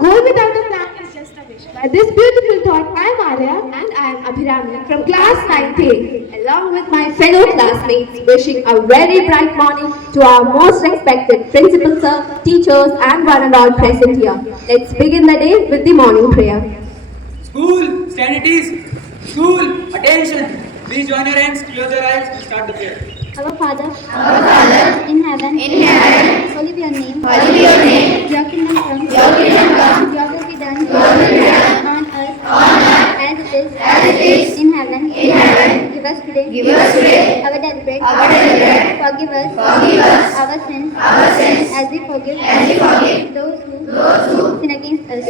goal without a plan is just a wish. By this beautiful thought, I am Arya and I am Abhirami from class 9th, along with my fellow classmates, wishing a very bright morning to our most respected principal sir, teachers, and one and all present here. Let's begin the day with the morning prayer. School, stand at ease. School, attention. Please join your hands, close your eyes, and start the prayer. Our Father, in heaven, holy be your name. Your kingdom come. Your will be done. On earth, as it is in heaven. Give us today our daily bread. Forgive us our sins, as we forgive those who sin against us.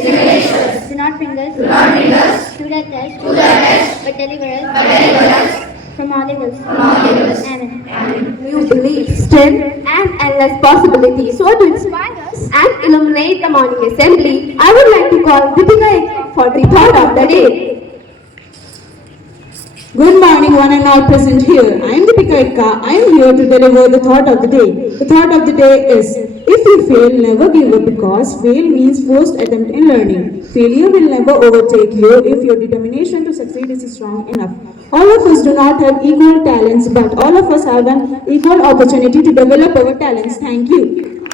Do not bring us to the test, but deliver us from all evils. Amen. You believe still and endless possibilities. So to inspire us and illuminate the morning assembly, I would like to call Deepika for the thought of the day. Good morning, one and all present here. I am Deepika Ekka. I am here to deliver the thought of the day. The thought of the day is, if you fail, never give up, because fail means first attempt in learning. Failure will never overtake you if your determination to succeed is strong enough. All of us do not have equal talents, but all of us have an equal opportunity to develop our talents. Thank you.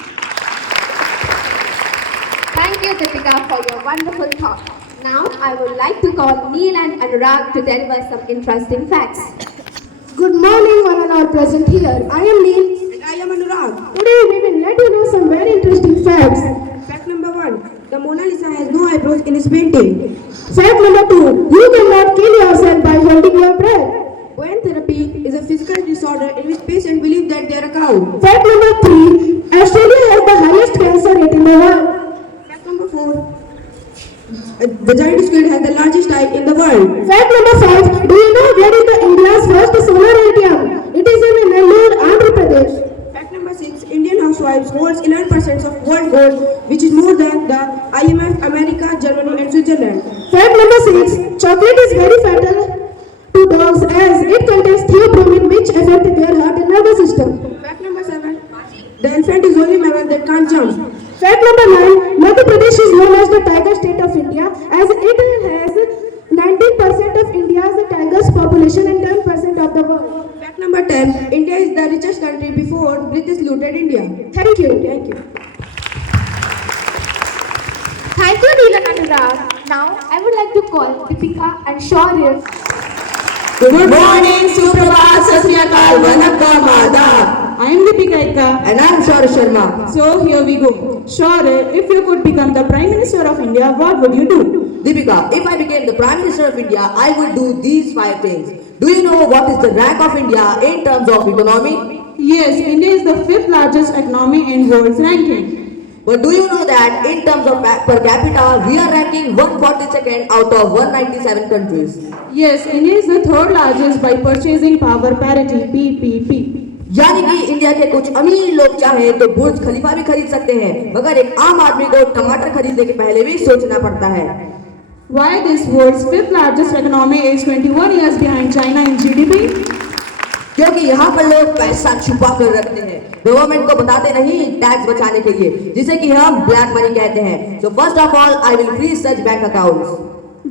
Thank you, Deepika, for your wonderful thought. Now, I would like to call Neil and Anurag to deliver some interesting facts. Good morning, one and all present here. I am Neil and I am Anurag. Today we will let you know some very interesting facts. Fact number 1. The Mona Lisa has no eyebrows in its painting. Fact number 2. You cannot kill yourself by holding your breath. Buoyant therapy is a physical disorder in which patients believe that they are a cow. Fact number 3. Australia has the highest cancer rate in the world. Fact number 4. The giant squid has the largest eye in the world. Fact number 5. Do you know where is the India's first solar ATM? It is in Nellore, Andhra Pradesh. Fact number 6. Indian housewives holds 11% of world gold, which is more than the IMF, America, Germany and Switzerland. Fact number 6. Chocolate is very fatal to dogs as it contains theobromine, which affects their heart and nervous system. Fact number 7. The elephant is only mammal that can't jump. Fact number 9. Madhya Pradesh is known as the tiger state of India as it has 19% of India's tigers population and 10% of the world. Fact number 10. India is the richest country before British looted India. Thank you. Thank you, Neil and Anurag. Now, I would like to call Deepika and Shaurya. Good morning, Suprabhat, Sat Sri Akal, Vanakkam, Adab. I am Deepika Ekka. And I am Shaurya Sharma. So here we go. Shaurya, if you could become the Prime Minister of India, what would you do? Deepika, if I became the Prime Minister of India, I would do these 5 things. Do you know what is the rank of India in terms of economy? Yes, India is the 5th largest economy in world's ranking. But do you know that in terms of per capita, we are ranking 142nd out of 197 countries? Yes, India is the 3rd largest by purchasing power parity, PPP. यानी कि India के कुछ अमीर लोग चाहे तो बुर्ज खलीफा भी खरीद सकते हैं, मगर एक आम आदमी को टमाटर खरीदने के पहले भी सोचना पड़ता है. Why this world's 5th largest economy is 21 years behind China in GDP? क्योंकि यहाँ पर लोग पैसा छुपा कर रखते हैं, गवर्नमेंट को बताते नहीं टैक्स बचाने के लिए, जिसे कि हम ब्लैक मनी कहते हैं. So first of all, I will freeze such bank accounts.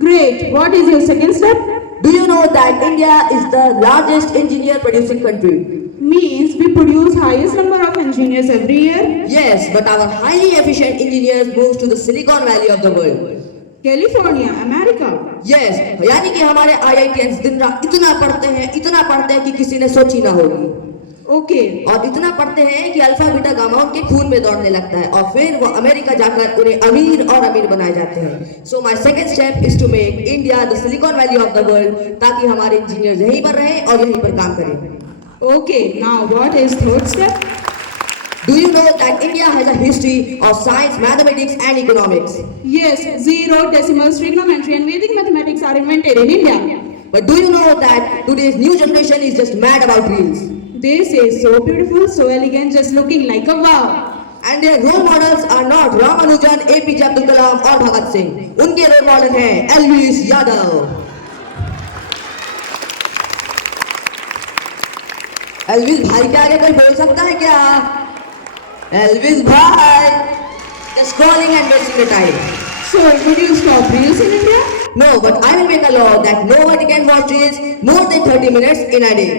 Great. What is your second step? Do you know that India is the largest engineer producing country? Means we produce highest number of engineers every year. Yes, but our highly efficient engineers move to the Silicon Valley of the world. California, America. Yes, यानी कि हमारे IITians दिन रात इतना पढ़ते हैं कि किसी ने सोची ना होगी. Okay. और इतना पढ़ते हैं कि अल्फा बीटा गामा उनके खून में दौड़ने लगता है और फिर वो अमेरिका जाकर उन्हें अमीर और अमीर बनाए जाते हैं. So my second step is to make India the Silicon Valley of the world, ताकि हमारे इंजीनियर यहीं पर रहें और यहीं पर काम करें. Okay, now what is third step? Do you know that India has a history of science, mathematics and economics? Yes, zero, decimals, trigonometry and Vedic mathematics are invented in India. But do you know that today's new generation is just mad about reels? They say so beautiful, so elegant, just looking like a wow. And their role models are not Ramanujan, APJ Abdul Kalam और भगत सिंह. उनके role model हैं Elvis Yadav. Elvis भाई के आगे कोई बोल सकता है क्या? Elvis bhai, just calling and wasting the time. So, would you stop reels in India? No, but I will make a law that nobody can watch reels more than 30 minutes in a day.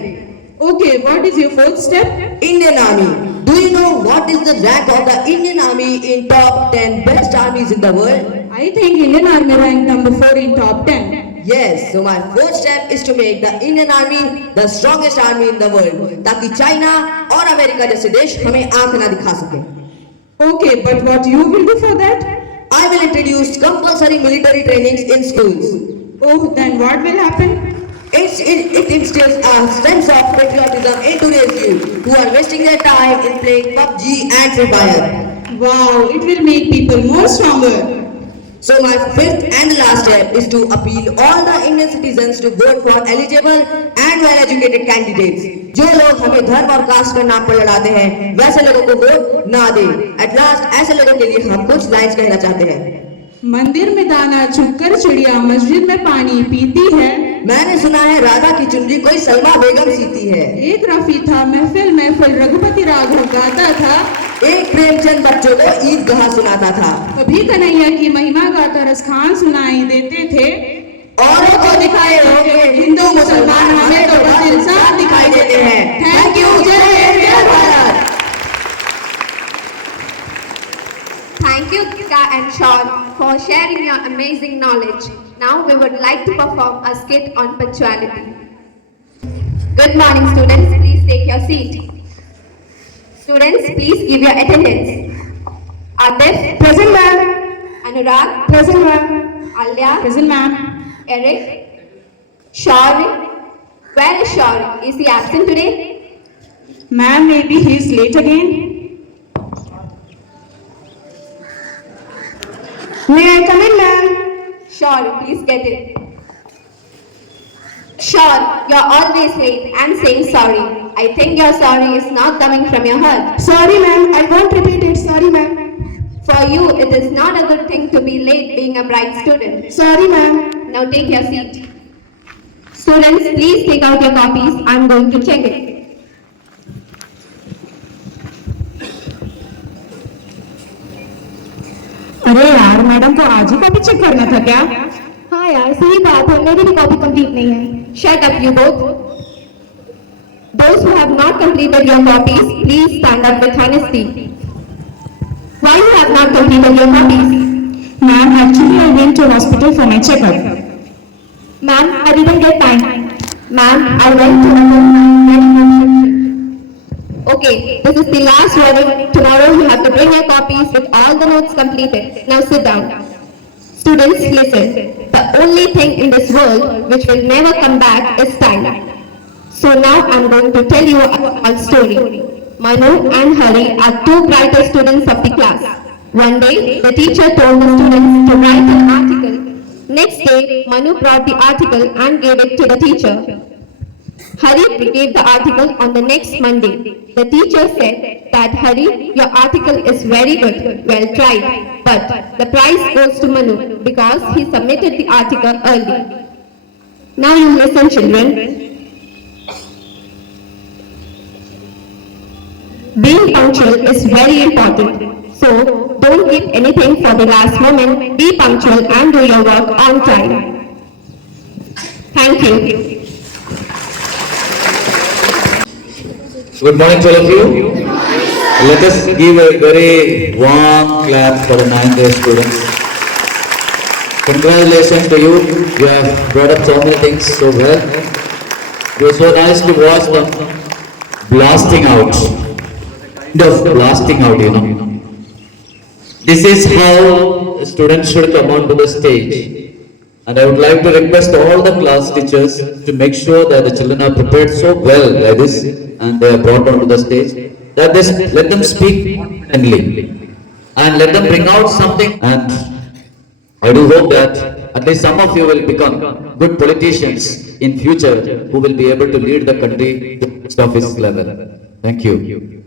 Okay, what is your fourth step? Indian Army. Do you know what is the rank of the Indian Army in top 10 best armies in the world? I think Indian Army ranked number 4 in top 10. Yes, so my fourth step is to make the Indian Army the strongest army in the world, ताकि China और America जैसे देश हमें आंख ना दिखा सके. Okay, but what you will do for that? I will introduce compulsory military trainings in schools. Oh, then what will happen? It instills a sense of patriotism in today's youth who are wasting their time in playing PUBG and Free Fire. Wow, it will make people more stronger. So my fifth and last step is to appeal all the Indian citizens to vote for eligible and well-educated candidates. जो लोग हमें धर्म और cast का नाम पर लड़ाते हैं, वैसे लोगों को वोट ना दें. At last ऐसे लोगों के लिए हम कुछ लाइन्स कहना चाहते हैं. मंदिर में दाना चुगकर चिड़िया मस्जिद में पानी पीती है. मैंने सुना है राधा की चुनरी कोई सलमा बेगम सीती है. एक रफी था महफिल महफिल रघुपति राघव गाता था. एक प्रेमचंद बच्चों को ईदगाह सुनाता था. कभी कन्हैया की महिमा गाता रसखान सुनाई देते थे. औरों को दिखाए होंगे हिंदू मुसलमान, हमें तो बस इंसान दिखाई देते हैं. Thank you. जय हिंद, जय Bharat. Thank you, Kika and Sean, for sharing your amazing knowledge. Now we would like to perform a skit on punctuality. Good morning, students. Please take your seat. Students, please give your attendance. Atif. Present, ma'am. Anurag. Present, ma'am. Alya. Present, ma'am. Eric. Shauri. Where is Shauri? Is he absent today? Ma'am, maybe he is late again. May I come in, ma'am? Shauri, please get it. Sure, you're always late and saying sorry. I think your sorry is not coming from your heart. Sorry, ma'am. I won't repeat it. Sorry, ma'am. For you, it is not a good thing to be late being a bright student. Sorry, ma'am. Now take your seat. Students, please take out your copies. I'm going to check it. अरे यार, madam को आज ही copy check करना था क्या? हाँ यार, सही बात है, मेरी भी कॉपी कंप्लीट नहीं है. Shut up, you both. Those who have not completed your copies, please stand up with honesty. Why you have not completed your copies? Ma'am, actually I went to hospital for my checkup. Ma'am, I didn't get time. Ma'am, I went to another medical section. Okay, this is the last warning. Tomorrow you have to bring your copies with all the notes completed. Now sit down. Students, listen. The only thing in this world which will never come back is time. So now I'm going to tell you a story. Manu and Hari are two brightest students of the class. One day, the teacher told the students to write an article. Next day, Manu brought the article and gave it to the teacher. Hari gave the article on the next Monday. The teacher said that Hari, your article is very good, well tried, but the prize goes to Manu because he submitted the article early. Now you listen, children. Being punctual is very important. So don't keep anything for the last moment. Be punctual and do your work on time. Thank you. Good morning to all of you. Let us give a very warm clap for the 9th day students. Congratulations to you. You have brought up so many things so well. It was so nice to watch them blasting out. Blasting out, you know. This is how students should come onto the stage. And I would like to request all the class teachers to make sure that the children are prepared so well like this and they are brought onto the stage, that they let them speak confidently and let them bring out something. And I do hope that at least some of you will become good politicians in future who will be able to lead the country to its office level. Thank you.